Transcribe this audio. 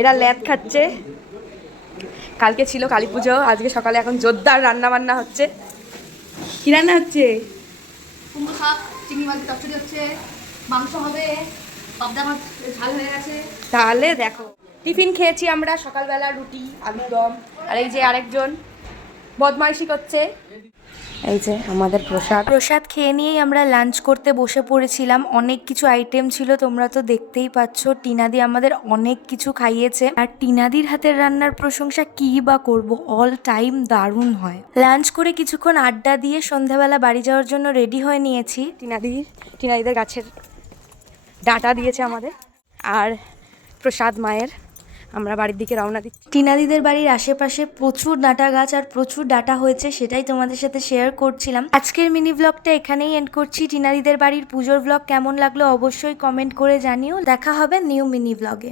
এরা ল্যাদ খাচ্ছে। কালকে ছিল কালী পুজো, আজকে সকালে এখন জোরদার রান্না বান্না হচ্ছে। কি রান্না হচ্ছে? কুমড়ো শাক, চিংড়ি মাছ চচ্চড়ি হচ্ছে, মাংস হবে, পাবদা মাছ ঝাল হয়ে গেছে। তাহলে দেখো, টিফিন খেয়েছি আমরা সকালবেলা, রুটি আলুর দম। আর এই যে আরেকজন বদমাইশি করছে, এই যে আমাদের প্রসাদ। প্রসাদ খেয়ে নিয়েই আমরা লাঞ্চ করতে বসে পড়েছিলাম। অনেক কিছু আইটেম ছিল, তোমরা তো দেখতেই পাচ্ছ। টিনাদি আমাদের অনেক কিছু খাইয়েছে, আর টিনাদির হাতের রান্নার প্রশংসা কি বা করব, অল টাইম দারুণ হয়। লাঞ্চ করে কিছুক্ষণ আড্ডা দিয়ে সন্ধ্যাবেলা বাড়ি যাওয়ার জন্য রেডি হয়ে নিয়েছি। টিনাদিদের গাছের ডাটা দিয়েছে আমাদের, আর প্রসাদ মায়ের। আমরা বাড়ির দিকে রওনা দিচ্ছি। টিনাদিদের বাড়ির আশেপাশে প্রচুর ডাঁটা গাছ আর প্রচুর ডাঁটা হয়েছে, সেটাই তোমাদের সাথে শেয়ার করছিলাম। আজকের মিনি ব্লগটা এখানেই এন্ড করছি। টিনাদিদের বাড়ির পুজোর ব্লগ কেমন লাগলো অবশ্যই কমেন্ট করে জানিও। দেখা হবে নিউ মিনি ব্লগে।